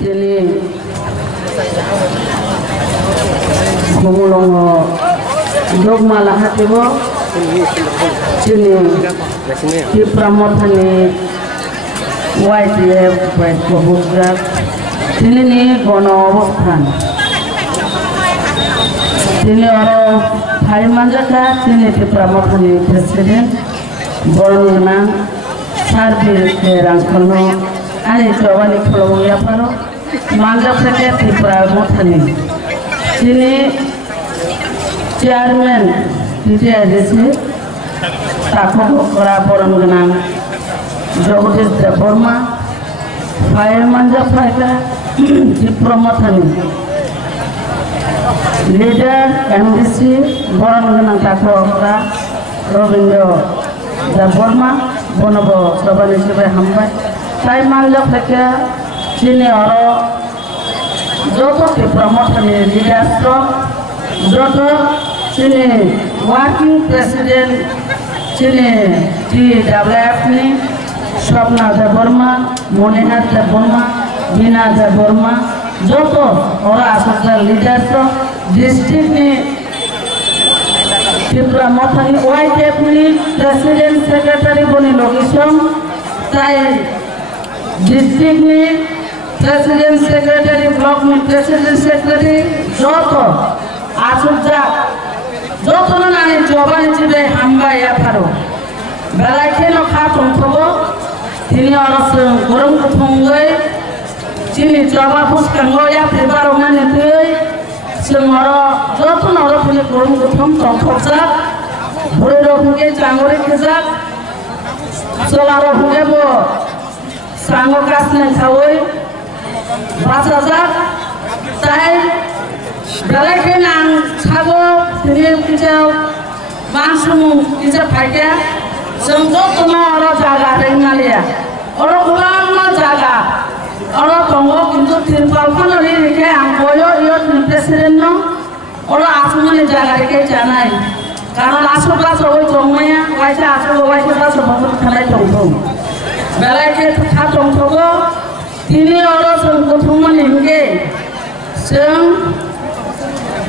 Sini kumulong dogma lahat ibo. Sini di pramothani YTF Kohugrak. Sini ni gono obosthan. Sini orang Hai Manjaka sini di pramothani presiden Borona Sarbil ke Rangkono. Ani jawani kolong ya paro manja preke tipra mothani sini chairman DJ desi takho kora boron ganang Jagdish Deborma fire manja preke tipra mothani leader MDC boron ganang takho kora Robindro Deborma bonobo sabani sebe hambai Saya malah mereka sini orang jodoh di promosi leadership, jodoh sini working president sini di WF ni Swapna Deborma, Monika Deborma, Bina Deborma, jodoh orang asal leadership district ni di promosi YTF ni president secretary boni logisong saya district ni president secretary block ni president secretary joto asujja joto na ni joban chibe hamba ya pharo belai kheno khatum thobo tini oros gorong kuthungai chini joba puskango ya preparo mane tei semoro joto noro phile gorong kuthum tongkhokja bore rohunge jangore khejak solaro hunge bo Sango kasne khawoi basajak tai belai kenang chago tini kijau mansum kijau phaikia sengjo tuma oro jaga rengalia oro ulama jaga oro tongo kintu tirpal panori rike angkoyo iyo presiden no oro asumane jaga rike janai karon asubla soi tongmaya waisa asubla khalai tongtong belai ke khatong thogo tini oro seng kuthumon hinge seng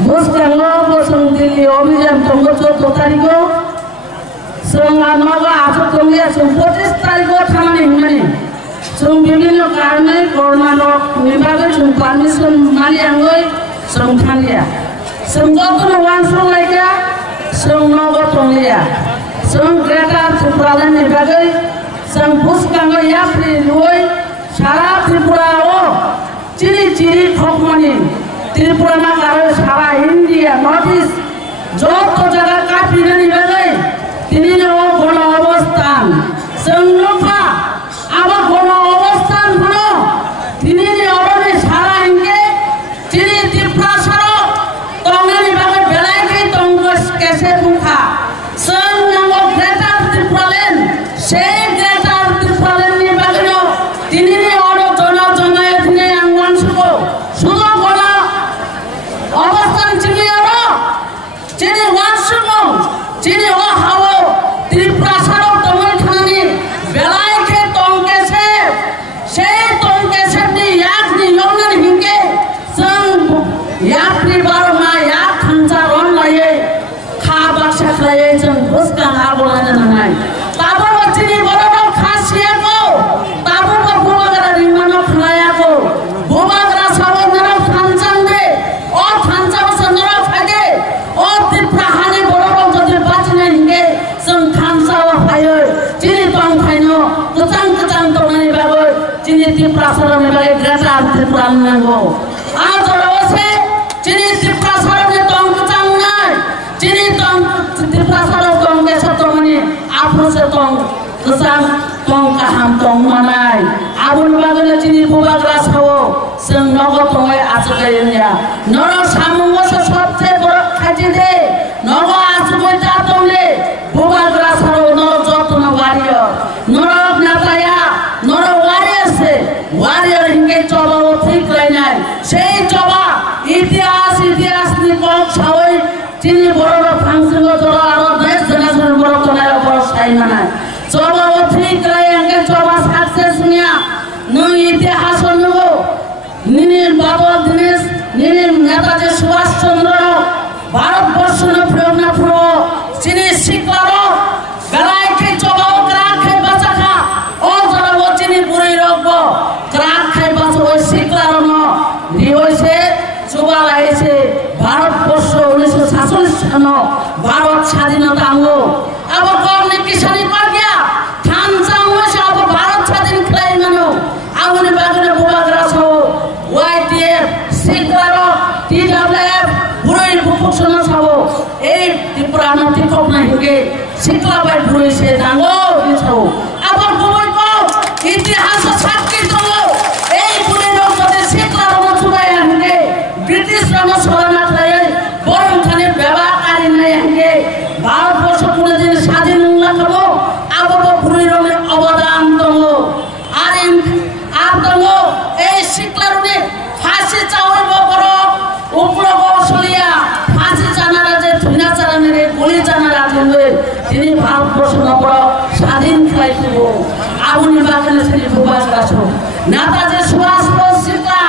buskango boseng dili omijam tongo 14 tariko seng amaga asu tongia seng 25 tariko thamani himani seng bibhinno karone corona rok nibage seng permission mali angoi seng thangia seng jotono wansro laika seng nogo tongia seng greater Tripura nibage Sang Puskango Yapri Lui Sara Tripura o Ciri-ciri Khokmani Tripura Makaro Sara India Northeast Joto jaga kapinani bagai Tini o gono obostan Sang Lupa Aba gono obostan gono Tini oroni Sara Inge Ciri Tripura Saro Tongani bagai belai ke tonggos kese mukha Sang Nango Greater Tripura Len Shake Nango, aja ose, jadi Tripura Saro ni tong kecang nai, jadi tong Tripura Saro tong desa tong ni, apa se tong kesang tong kaham tong manai, abun bagai jadi buka kelas hawo, seng nogo tong ay aja kayaknya, noro samungo se sabte borok kaji de, nogo aja kita tong le, buka kelas hawo noro joto no warrior, noro nataya, noro warrior se, warrior hingga coba সেই জবা ইতিহাস নি cock সবাই চিনি বড় function জবা আর দেশ জনগণের বড় কোনায় বড় সাই মানায় জবা ঠিক রায় আগে জবা সাকসেস নিয়া নো ইতিহাস নগো চন্দ্র ভারতবর্ষ প্রেরণা পুরো চিনি শিখলারো বেলায় খাই চবাও গ্রাম খাই বাঁচা খা ও জড়াবো চিনি বুড়ি রোগবো গ্রাম খাই বাঁচা ওই শিখলারো ন হয়েছে চুবালা এসে ভারতবর্ষ 1947 সাল ভারত স্বাধীনতা আঙ্গো আবার কর্ণে কিষানি কর গিয়া খান চাঙ্গো সে আবার ভারত স্বাধীন খেলাই মানো আগুনে বাগুনে বোবাগরা সহ ওয়াইটিএফ শিখলারো টিডব্লিউএফ বুড়ির বুকুশন সহ এই ত্রিপুরা নথি কপ না হিগে শিখলা বাই বুড়ি সে দাঙ্গো সহ আবার বুড়ি কো ইতিহাস সাক্ষী তো এই বুড়ি লোক যদি শিখলারো চুবাই হিগে ব্রিটিশ রানো সরানা খায় বরং খানে ব্যবহারকারী নাই হিগে ভারতবর্ষ পুরো দিন স্বাধীন উল্লাহ করবো আবার বুড়ি রঙের অবদান দঙ্গো আর দঙ্গো এই শিখলারোনে ফাঁসি চাওয়াইব বড় উপলব সলিয়া ফাঁসি জানারা যে ধুনা চালানের গুলি জানারা দিলে তিনি ভারতবর্ষ নগর স্বাধীন খেলাই দিব আগুনি বাগানে ছেলে ভূবাস রাখো নেতাজি সুভাষ বোস শিখলা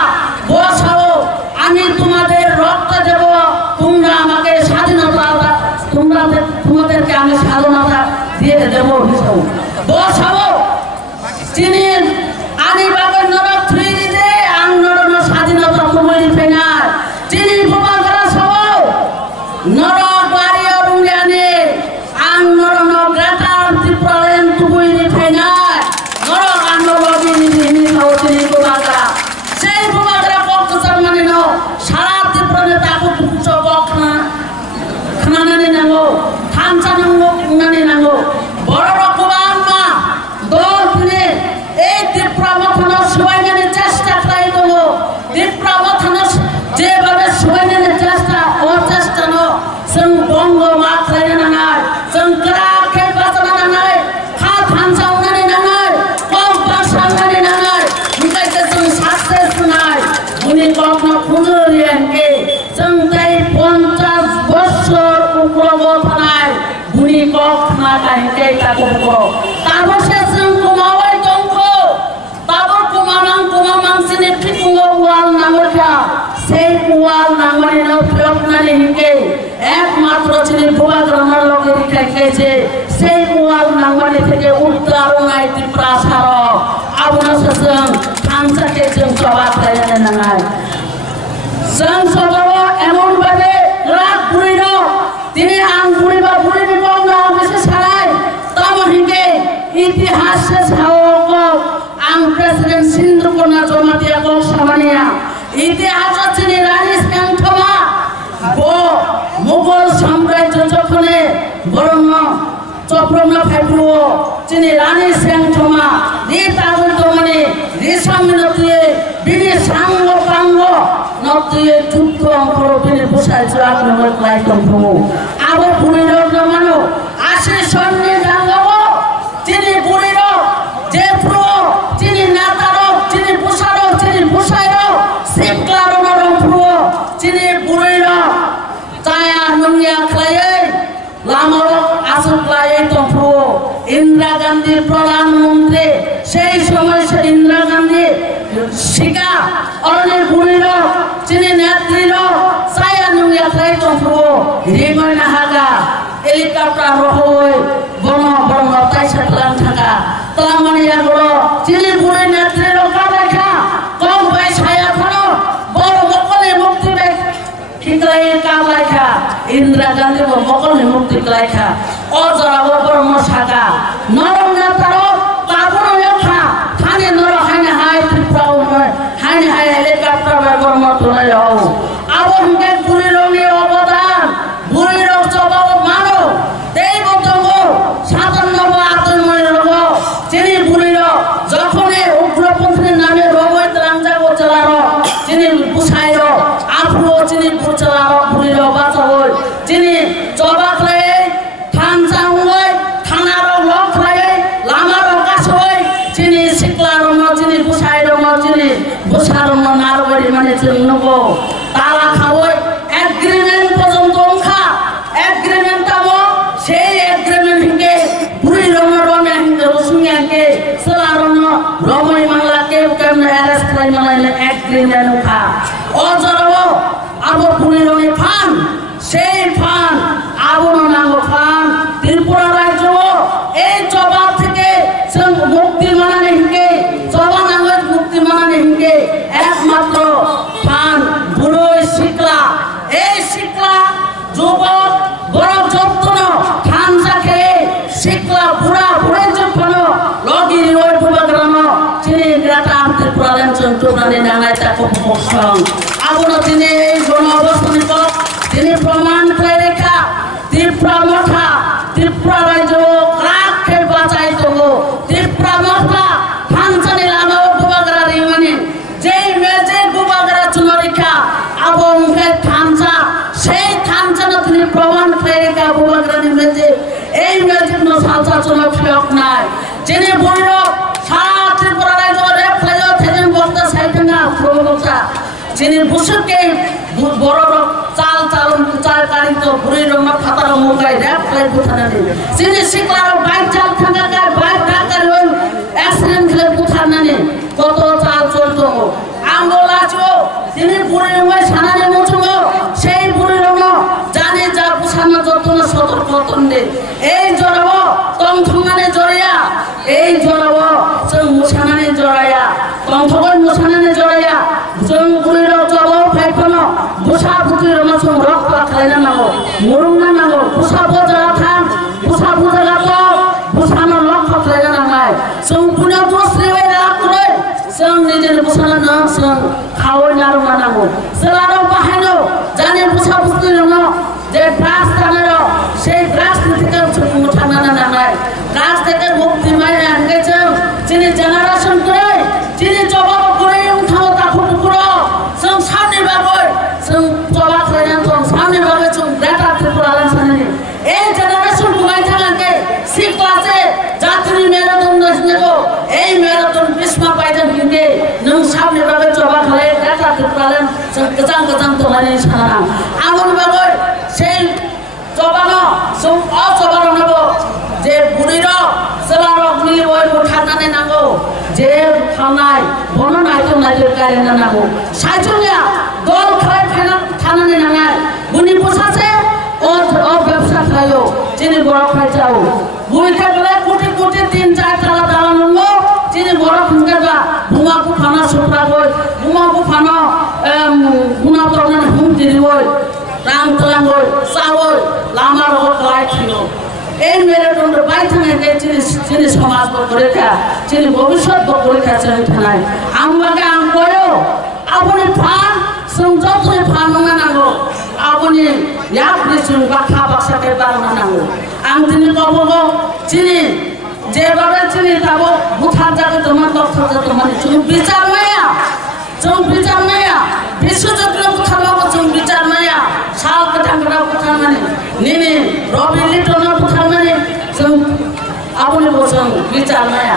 বস হও আমি তোমাদের রক্ত দেব তোমরা আমাকে স্বাধীনতা তোমাদেরকে আমি স্বাধীনতা দিয়ে দেব বস হও তিনি আনি বাগান নরক থুই দিতে আং নরন স্বাধীনতা কমই ফেনা তিনি ভূবাস রাখো নরক বাড়ি অরুণানে আং নরন গ্রাটার ত্রিপুরালেন তুবুই ফেনা নরক আন্দোলন তিনি খাও তিনি ভূবাস সেই ভূবাস পক্ষচার মানে ন সারা ত্রিপুরানে তাকে চব খানানি নাঙ্গো খান চানাঙ্গো কুনানি নাঙ্গো বড় রকমান মা দল দিনে এই ত্রিপুরা মথানো সবাই মেনে চেষ্টা তাই দেবো ত্রিপুরা মথানো যেভাবে সবাই মেনে চেষ্টা অচেষ্টা ন जों बंग मा खालायनो नाङा जों ग्राखै बाजानो नाङा खा थानसावनानै नाङा कम बासावनानै नाङा ओंखायनो जों साक्सेस नाय बुनि कखनो खुजुरियानके जों दाय 50 বছর उपलब्ध थानाय बुनि कखना गायके कागो ताबसे जों कुमावै दंखो ताबो कुमामांसिनि थिकुङो वाल नांगोखा সেই ওয়াল নাঙ্গনে ন প্রয়োগনালি হিকে একমাত্র চিনি ভূবাস রানার লগে রেখেছে সেই ওয়াল নাঙ্গনে থেকে উত্তরণায় ত্রিপুরা সার আবুনা সজং খানসাকে जों সবা খাইনে নাঙাই जों সবাও এমন ভাবে রাত বুড়িন তিনি আং বুড়ি বা বুড়ি বিবং না বেশি ছাড়াই তম হিকে ইতিহাসে ছাওক আং প্রেসিডেন্ট সিন্ধুকোনা জমা দিয়া গো সামানিয়া ইতিহাস চিনি রানী স্যাংথমা গো মুঘল সাম্রাজ্য যখনে বরং চপ্রমা ফাইপুও চিনি রানী স্যাংথমা রি তাগুল দমনে রি সামনতিয়ে বিনি সাঙ্গ পাঙ্গ নতিয়ে যুদ্ধ অঙ্কর বিনি বসাই জোয়াক নগর ক্লাইটম ভূ আবো বুড়ির মানো আসে সন্নি ডাঙ্গাবো চিনি বুড়ির যে প্রো চিনি নাতারো চিনি বুসারো চিনি বুসাইরো শিখলারো নরম প্রো চিনি বুড়ির চায়া নুনিয়া খাইয়ে লামারো আসুকলায়ে তফ্রো ইন্দিরা গান্ধী প্রধানমন্ত্রী সেই সময় সে ইন্দিরা গান্ধী শিকা অরণের বুড়ির চিনি নেত্রীর চায়া নুনিয়া খাই তফ্রো রিময় নাহাগা হেলিকপ্টার রহই বন বন তাই সাতলান থাকা তলামানিয়া গড় চিনি বুড়ি নেত্রীর কাবাইখা কম বাই ছায়া থানো বড় মকলে মুক্তি বাই খিকলাই কাবাইখা ইন্দিরা গান্ধী মকলে মুক্তি কাইখা অজরাব বর্ম শাখা নরম নেতারো কাবুর লেখা খানে নর হাইনে হাই ত্রিপুরাও হাইনে হাই হেলিকপ্টার বাই বর্ম তোলাই হও আবন কে বুড়ি রঙে অবদান বুড়ি রং চবাব মানো দেব তঙ্গ 57 আতময় রব চিনি বুড়ির যখনে উগ্রপন্থীর নামে রবই ত্রাঞ্জাগো চালারো চিনি বুসাইরো আফ্রো চিনি বুচালারো বুড়ির বাঁচাবই চিনি চবাকলাই থানসাউই থানারো লখলাই লামারো কাছই চিনি শিখলারো চিনি বুসাইরো চিনি বুসারো নারবড়ি মানে চিনগো তালা খাওই এগ্রিমেন্ট পর্যন্ত খা এগ্রিমেন্ট তামো সেই এগ্রিমেন্ট হিকে বুড়ি রঙের রঙে হিকে রসুমিয়াকে সলারণ রমই বাংলা কেউ কেমন অ্যারেস্ট করে মানাইলে এগ্রিমেন্ট খা অজরব abo Burironi Fan, সেই ফান আবনো নাঙ্গ ফান ত্রিপুরা রাজ্য এই জবা থেকে মুক্তি মানানে হিকে জবা নাঙ্গ মুক্তি মানানে হিকে একমাত্র ফান বুড়ো শিকলা এই শিকলা যুবক বড় যত্ন ধান চাকে শিকলা বুড়া বুড়ে যখন লগিরি ওই বুবাগ্রাম চিনি গ্রাটা ত্রিপুরা রাজ্য টোনানি নাঙ্গাই তাকে বসং আবনো তিনি এই জন অবস্থানে তিনি প্রমাণ করে রেখা ত্রিপুরা মঠা ত্রিপুরা রাজ্য কাকে বাঁচাই দেবো ত্রিপুরা মঠা থানচানি লানো গুবাগরা রিমানি যেই মেজে গুবাগরা চুনরিখা এবং থানচা সেই থানচানো তিনি প্রমাণ করে রেখা গুবাগরা মেজে এই মেজে কোনো সালসা চুনো ফিয়ক নাই যিনি বলল সারা ত্রিপুরা রাজ্য রেপ রাজ্য থেকে বলতে সাইটেঙ্গা প্রবলতা যিনি বুসুকে বড় চাল চালন চাল কারিত বুড়ি রঙ খাতার মোগাই র্যাপ লাই বুথানা নি যিনি শিকলার বাইক চাল থাকা গায় বাইক ঢাকার ওই অ্যাক্সিডেন্ট খেলে বুথানা নি কত চাল চলতো আঙ্গলাচো তিনি বুড়ি রঙ সানানে মুচুগো সেই বুড়ি রঙ জানে যা বুছানো যতন সতর্ক তন্ডে এই জড়াব তংথমানে জড়িয়া এই জড়াব जों मुसानानै जराया तंथगन मुसानानै जराया जों बुरिराव जबाव फाइफनो बुसा बुतिरनो जों रक्ता खालायना नांगौ मुरुंना नांगौ बुसा बजारा थां बुसा बजारा तो बुसानो लक्ष्य खालायना नांगाय जों बुनियाव दस्रिबाय लाखुरै जों निजेनि बुसाना ना जों खावै नारुंना नांगौ जोलानो बाहायनो जाने बुसा बुतिरनो जे ब्रास जानायो সেই ব্রাস থেকে जों मुथाना नांगाय ব্রাস থেকে মুক্তি মাইনা আনগে जों যিনি জেনারেশন করে যিনি জবাব করে উঠাও তাকে পুরো जों সামনে বাগৈ जों জবাব খাইনা जों সামনে বাগৈ जों বেটা ত্রিপুরালান সানি এই জেনারেশন গুমাই থাকাকে শিকলাছে জাতির মেরুদণ্ড নেগো এই মেরুদণ্ড বিস্মা পাইজন কিনকে নং সামনে বাগৈ জবাব খাই বেটা ত্রিপুরালান जों गोजान गोजान তোমানি সানা আমন বাগৈ সেই জবানো जों অজবানো নেব যে বুড়ির সেলারক নিয়ে ওই উঠানানে নাঙ্গো যে খানাই বন নাইতো নাইতো কারেনা নাঙ্গো সাইজুলিয়া দল খাই ফেনা থানানে নাঙ্গাই বুনি পোছাছে ও ব্যবসা খাইও যিনি বড় খাই যাও বুই খাইলে কোটি কোটি 3-4 টাকা দাম নাঙ্গো যিনি বড় খুঙ্গেবা বুমা কুফানা সুপ্রা গই বুমা কুফানো গুনা তরনে হুম দিলি ওই রাম তলাং ওই সাওই লামার ও লাই ছিল এই মেরুদণ্ড বাই থানাকে যিনি সমাজ পরীক্ষা যিনি ভবিষ্যৎ পরীক্ষা থানায় আমাকে আমগো আপনি ফান যতই ফান নঙা নাঙ্গো আপনি ইয়াপনি বাখা বাসাকে বারনা নাঙ্গো আং তিনি কবগো যিনি যেভাবে চিনি তাবো বুথা যাবে তোমার দক্ষতা তোমার বিচার মায়া जों বিচার মায়া বিশ্বযুদ্ধ কথা মাবো जों বিচার মায়া সাল কথাঙ্গরা কথা মানে নিনি রবি লিটনের কথা মানে जों আপনি বসং বিচার মায়া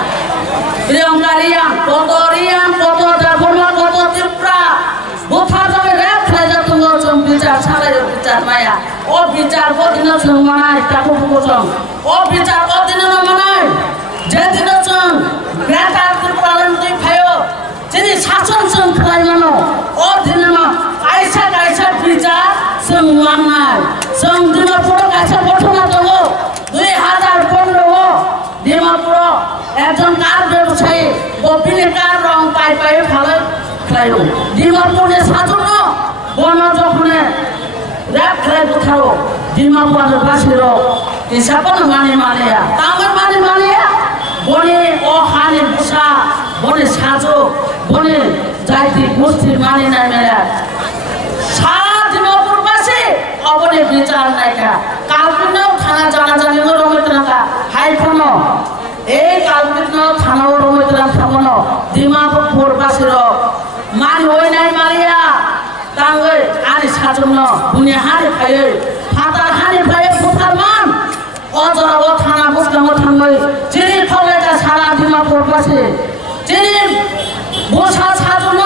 প্রিয়ঙ্কারিয়া কত দাবনা কত ত্রিপুরা বুথা যাবে রেপ খাই যা তুমি जों বিচার সালে বিচার মায়া ও বিচার কদিন जों মানাই তাকো বসং ও বিচার কদিন মানাই যেদিন जों বেটা ত্রিপুরালান তুই ভাইও যিনি শাসন जों খাইমানো ও দিননো কাইসা বিচার जों মানাই जों ডিমাপুর কাইসা ঘটনা দङ 2015 ডিমাপুর একজন কার ব্যবসায়ী বপিনে কার রং পাই ভালো খাইলো ডিমাপুরে সাজন্য বন যখনে রেপ খাই কোথাও ডিমাপুরের বাসির হিসাবন মানিয়া তাঙ্গর মানিয়া বনে ও হানি বুসা বনে সাজো বনে যাইতি গোষ্ঠীর মানি নাই মেলা সারা ডিমাপুর বাসে অবনে বিচার নাইকা কালপুনেও থানা জানাজানি রমিত্রাকা হাইফোন এই কালপুন থানাও রমিত্রা থামন ডিমাপুর বাসির মানি ওই নাই মারিয়া তাঙ্গই আনি সাজন্য বুনি হানি ফাই ফাতার হানি ফাই ফুতার মান অজরাব থানা বুসকাঙ্গ থাঙ্গই যিনি ফলেটা সারা ডিমাপুর বাসে যিনি বসা সাজন্য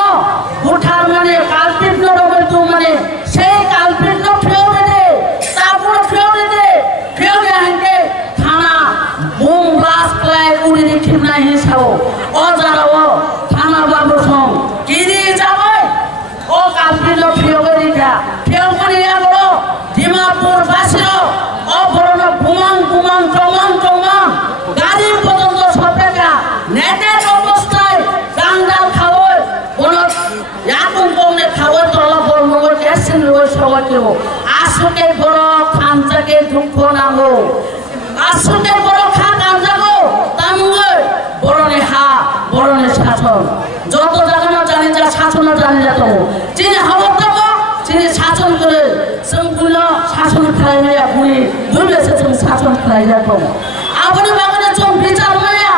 বুঠার মানে কালপিট রবে তো মানে সেই কালপিট ফেউরে দে তারপর ফেউরে হাঙ্গে থানা বুম ব্লাস্ট ক্লাই উড়ি দেখি না হিসাব অজরাব থানা বাবু সং কিনি যাবে ও কালপিট ফেউরে দেখা সবাইকেও আসলে বড় খানজাকে দুঃখ নাগো আসলে বড় খান কানজাগো তামুগে বড়নে হা বড়নে শাসন যত জায়গা জানি যা শাসন জানি যা তো যিনি হাওয়া দেবো যিনি শাসন করে সম্পূর্ণ শাসন খাইয়া বুড়ি বুঝেছে তুমি শাসন খাই যাবো আপনি বাগানে চোখ বিচার মায়া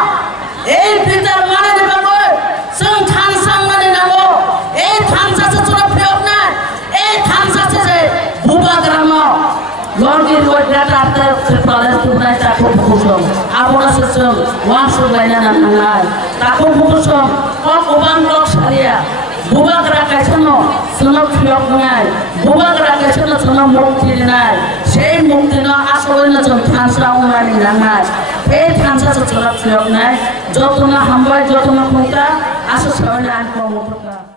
এই বিচার মানে নেবো जों थानसांनानै नांगौ এই थानसासे जों प्रयोग ना এই थानसासे जे बुबा ग्रामाव लर्डि रयडाटार त्रिपालेर तुनाय ताखौ बुसम आबनासो जों वासो गायना नांनाय ताखौ बुसम गोबां लक सारिया बुबा ग्रा गायसनो जों प्रयोग नाय बुबा ग्रा गायसनो जों मुक्ति नाय সেই মুক্তিनो आसलैनो जों थानसांनानै नांनाय এই थानसासे जों प्रयोग नाय যতনা হামবাই যতনা কোনটা আসো সবাই আনকো মতকা